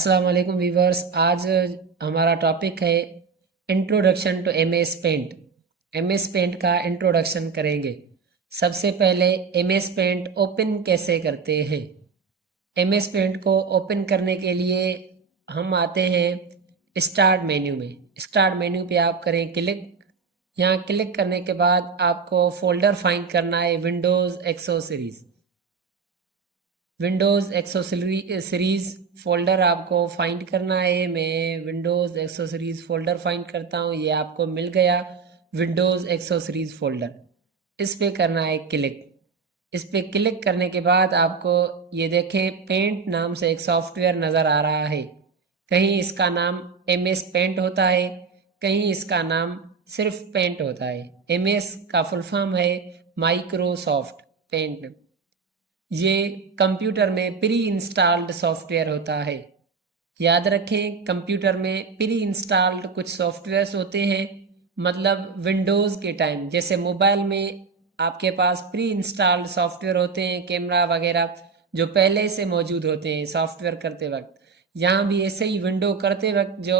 अस्सलाम वालेकुम वीवर्स। आज हमारा टॉपिक है introduction to M S paint. M S paint का इंट्रोडक्शन करेंगे। सबसे पहले एम एस पेंट ओपन कैसे करते हैं। एम एस पेंट को ओपन करने के लिए हम आते हैं स्टार्ट मेन्यू में। स्टार्ट मेन्यू पे आप करें क्लिक। यहाँ क्लिक करने के बाद आपको फोल्डर फाइंड करना है Windows accessories. Windows accessories folder आपको फाइंड करना है। मैं विंडोज़ एक्सेसरीज फोल्डर फाइंड करता हूँ, ये आपको मिल गया विंडोज़ एक्सेसरीज फोल्डर। इस पे करना है क्लिक। इस पे क्लिक करने के बाद आपको ये देखें पेंट नाम से एक सॉफ्टवेयर नज़र आ रहा है। कहीं इसका नाम एम एस पेंट होता है, कहीं इसका नाम सिर्फ पेंट होता है। एम एस का फुल फॉर्म है माइक्रोसॉफ्ट पेंट। ये कंप्यूटर में प्री इंस्टॉल्ड सॉफ्टवेयर होता है। याद रखें, कंप्यूटर में प्री इंस्टॉल्ड कुछ सॉफ्टवेयर्स होते हैं, मतलब विंडोज़ के टाइम जैसे मोबाइल में आपके पास प्री इंस्टॉल्ड सॉफ्टवेयर होते हैं, कैमरा वगैरह जो पहले से मौजूद होते हैं सॉफ्टवेयर करते वक्त। यहाँ भी ऐसे ही विंडो करते वक्त जो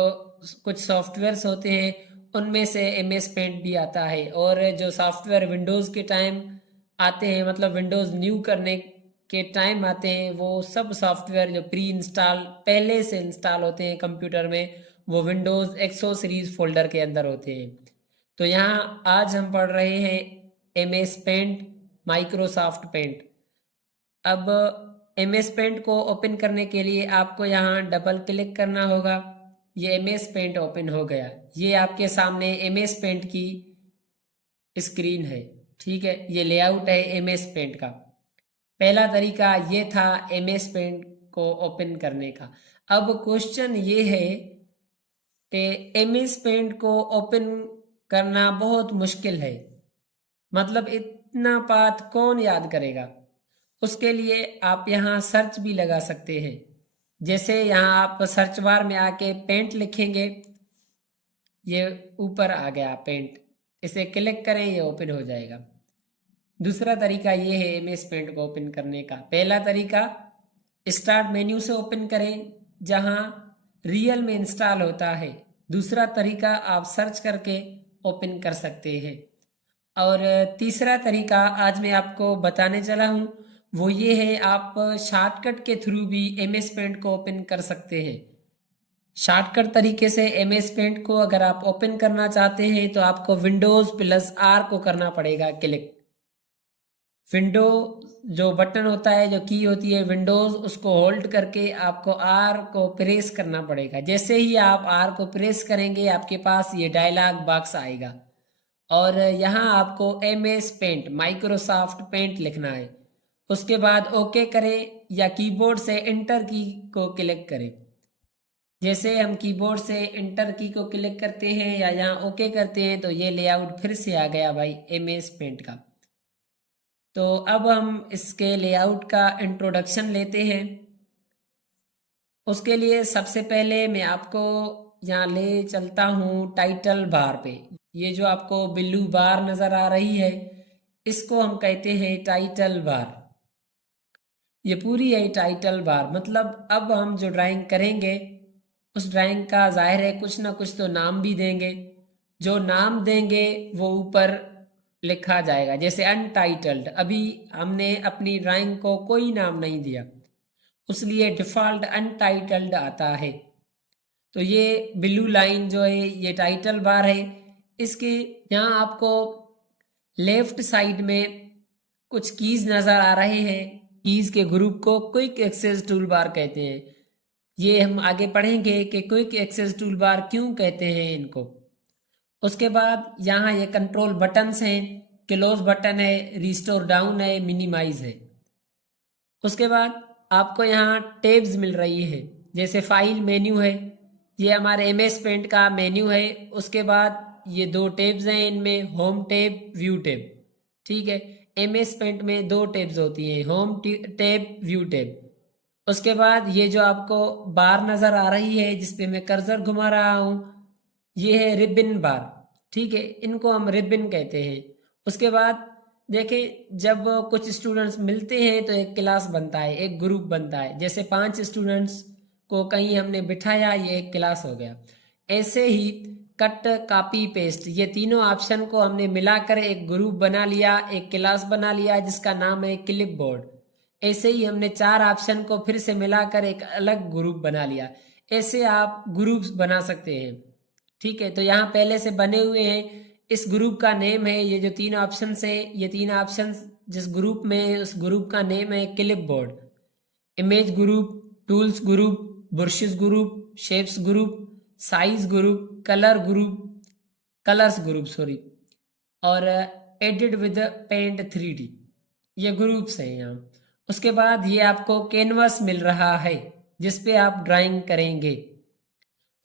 कुछ सॉफ्टवेयर्स होते हैं उनमें से एम एस पेंट भी आता है। और जो सॉफ्टवेयर विंडोज़ के टाइम आते हैं, मतलब विंडोज़ न्यू करने के टाइम आते हैं, वो सब सॉफ्टवेयर जो प्री इंस्टॉल पहले से इंस्टॉल होते हैं कंप्यूटर में, वो विंडोज़ एक्सो सीरीज फोल्डर के अंदर होते हैं। तो यहाँ आज हम पढ़ रहे हैं M S paint, Microsoft paint. अब एम एस पेंट को ओपन करने के लिए आपको यहाँ डबल क्लिक करना होगा। ये एम एस पेंट ओपन हो गया। ये आपके सामने एम एस पेंट की स्क्रीन है। ठीक है, ये लेआउट है एम एस पेंट का। पहला तरीका ये था एम एस पेंट को ओपन करने का। अब क्वेश्चन ये है कि एम एस पेंट को ओपन करना बहुत मुश्किल है, मतलब इतना पाथ कौन याद करेगा। उसके लिए आप यहाँ सर्च भी लगा सकते हैं। जैसे यहाँ आप सर्च बार में आके पेंट लिखेंगे, ये ऊपर आ गया पेंट, इसे क्लिक करें ये ओपन हो जाएगा। दूसरा तरीका ये है एम एस पेंट को ओपन करने का। पहला तरीका स्टार्ट मेन्यू से ओपन करें जहां रियल में इंस्टॉल होता है। दूसरा तरीका आप सर्च करके ओपन कर सकते हैं। और तीसरा तरीका आज मैं आपको बताने चला हूं, वो ये है आप शॉर्टकट के थ्रू भी एम एस पेंट को ओपन कर सकते हैं। शॉर्टकट तरीके से एम एस पेंट को अगर आप ओपन करना चाहते हैं तो आपको विंडोज़ प्लस आर को करना पड़ेगा क्लिक। विंडो जो बटन होता है, जो की होती है विंडोज, उसको होल्ड करके आपको आर को प्रेस करना पड़ेगा। जैसे ही आप आर को प्रेस करेंगे आपके पास ये डायलॉग बॉक्स आएगा और यहाँ आपको M S paint, Microsoft paint लिखना है। उसके बाद ओके करें या कीबोर्ड से इंटर की को क्लिक करें। जैसे हम कीबोर्ड से इंटर की को क्लिक करते हैं या यहाँ ओके करते हैं तो ये लेआउट फिर से आ गया भाई एम एस पेंट का। तो अब हम इसके लेआउट का इंट्रोडक्शन लेते हैं। उसके लिए सबसे पहले मैं आपको यहाँ ले चलता हूँ टाइटल बार पे। ये जो आपको ब्लू बार नज़र आ रही है, इसको हम कहते हैं टाइटल बार। ये पूरी है टाइटल बार, मतलब अब हम जो ड्राइंग करेंगे उस ड्राइंग का जाहिर है कुछ ना कुछ तो नाम भी देंगे। जो नाम देंगे वो ऊपर लिखा जाएगा। जैसे अनटाइटल्ड, अभी हमने अपनी ड्राइंग को कोई नाम नहीं दिया, इसलिए डिफ़ॉल्ट अनटाइटल्ड आता है। तो ये ब्लू लाइन जो है ये टाइटल बार है। इसके यहाँ आपको लेफ्ट साइड में कुछ कीज नज़र आ रहे हैं। कीज के ग्रुप को क्विक एक्सेस टूल बार कहते हैं। ये हम आगे पढ़ेंगे कि क्विक एक्सेस टूल बार क्यों कहते हैं इनको। उसके बाद यहाँ ये कंट्रोल बटन्स हैं, क्लोज बटन है, रिस्टोर डाउन है, मिनिमाइज है। उसके बाद आपको यहाँ टैब्स मिल रही है, जैसे फाइल मेन्यू है, ये हमारे एम एस पेंट का मेन्यू है। उसके बाद ये दो टैब्स हैं, इनमें होम टैब, व्यू टैब। ठीक है, एम एस पेंट में दो टैब्स होती हैं, होम टैब, व्यू टैब। उसके बाद ये जो आपको बार नज़र आ रही है जिसपे मैं कर्सर घुमा रहा हूँ, ये है रिबन बार। ठीक है, इनको हम रिबन कहते हैं। उसके बाद देखिए, जब कुछ स्टूडेंट्स मिलते हैं तो एक क्लास बनता है, एक ग्रुप बनता है। जैसे 5 स्टूडेंट्स को कहीं हमने बिठाया, ये एक क्लास हो गया। ऐसे ही कट, कॉपी, पेस्ट, ये तीनों ऑप्शन को हमने मिलाकर एक ग्रुप बना लिया, एक क्लास बना लिया जिसका नाम है क्लिप बोर्ड। ऐसे ही हमने 4 ऑप्शन को फिर से मिलाकर एक अलग ग्रुप बना लिया। ऐसे आप ग्रुप्स बना सकते हैं। ठीक है, तो यहाँ पहले से बने हुए हैं। इस ग्रुप का नेम है, ये जो 3 ऑप्शन है, ये 3 ऑप्शन जिस ग्रुप में है उस ग्रुप का नेम है clip board. Image group, tools group, brushes group, shapes group, size group, colours group sorry, और एडिट विद पेंट 3D, ये ग्रुप्स हैं यहाँ। उसके बाद ये आपको कैनवस मिल रहा है जिस पे आप ड्राइंग करेंगे।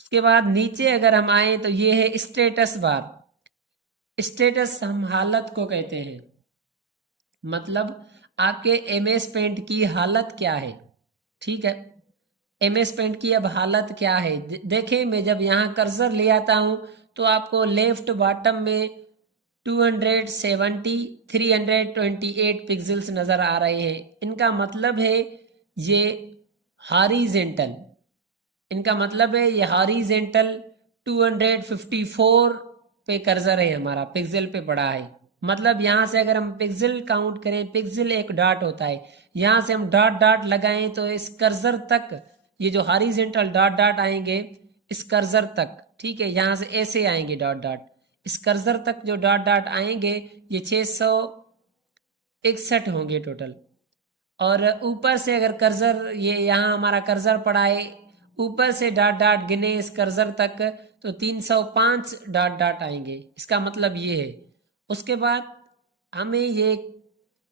उसके बाद नीचे अगर हम आए तो ये है स्टेटस बार। स्टेटस हम हालत को कहते हैं, मतलब आपके MS पेंट की हालत क्या है। ठीक है, MS पेंट की अब हालत क्या है, देखें मैं जब यहाँ कर्सर ले आता हूँ तो आपको लेफ्ट बॉटम में 270 328 पिक्सल्स नज़र आ रहे हैं। इनका मतलब है ये हॉरिजेंटल, इनका मतलब है ये हॉरिजेंटल 254 पे कर्सर है हमारा, पिक्सल पे पड़ा है। मतलब यहाँ से अगर हम पिक्सल काउंट करें, पिक्सल एक डॉट होता है, यहाँ से हम डॉट डॉट लगाएं तो इस कर्सर तक ये जो हॉरिजेंटल डॉट डॉट आएंगे इस कर्सर तक, ठीक है, यहाँ से ऐसे आएंगे डॉट डॉट, इस कर्सर तक जो डॉट डॉट आएंगे ये 661 होंगे टोटल। और ऊपर से अगर कर्सर, ये यहाँ हमारा कर्सर पड़ा है, ऊपर से डॉट डॉट गिने इस कर्सर तक तो 305 डॉट डॉट आएंगे, इसका मतलब ये है। उसके बाद हमें ये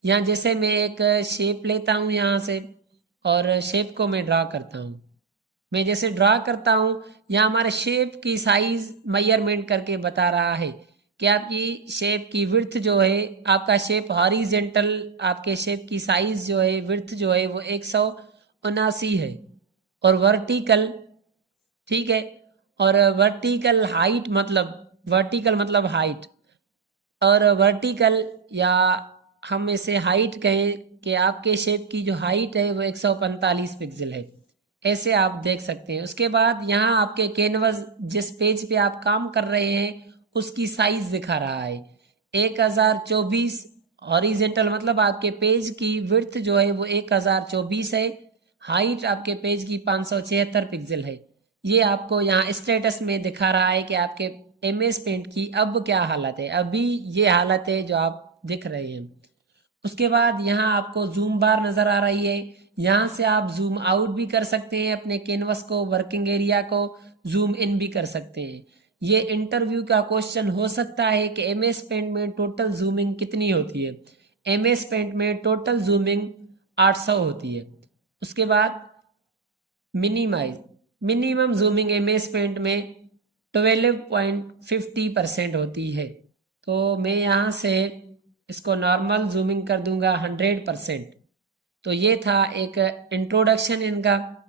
यहाँ जैसे मैं एक शेप लेता हूँ यहाँ से और शेप को मैं ड्रा करता हूँ। मैं जैसे ड्रा करता हूँ यहाँ हमारे शेप की साइज मेजरमेंट करके बता रहा है कि आपकी शेप की विड्थ जो है, आपका शेप हॉरिजेंटल, आपके शेप की साइज जो है, विड्थ जो है वो 179 है। और वर्टिकल, ठीक है, और वर्टिकल हाइट मतलब हाइट, और वर्टिकल या हम इसे हाइट कहें कि आपके शेप की जो हाइट है वो 145 पिक्सल है। ऐसे आप देख सकते हैं। उसके बाद यहाँ आपके कैनवस जिस पेज पे आप काम कर रहे हैं उसकी साइज दिखा रहा है 1024 हॉरिजेंटल, मतलब आपके पेज की विड्थ जो है वो 1024 है, हाइट आपके पेज की 576 पिक्सल है। ये आपको यहाँ स्टेटस में दिखा रहा है कि आपके MS पेंट की अब क्या हालत है, अभी ये हालत है जो आप दिख रहे हैं। उसके बाद यहाँ आपको जूम बार नज़र आ रही है, यहाँ से आप जूम आउट भी कर सकते हैं, अपने कैनवस को, वर्किंग एरिया को जूम इन भी कर सकते हैं। ये इंटरव्यू का क्वेश्चन हो सकता है कि MS पेंट में टोटल जूमिंग कितनी होती है। MS पेंट में टोटल जूमिंग 800 होती है। उसके बाद मिनिमम जूमिंग MS पेंट में 12.50% होती है। तो मैं यहाँ से इसको नॉर्मल जूमिंग कर दूंगा 100%। तो ये था एक इंट्रोडक्शन इनका।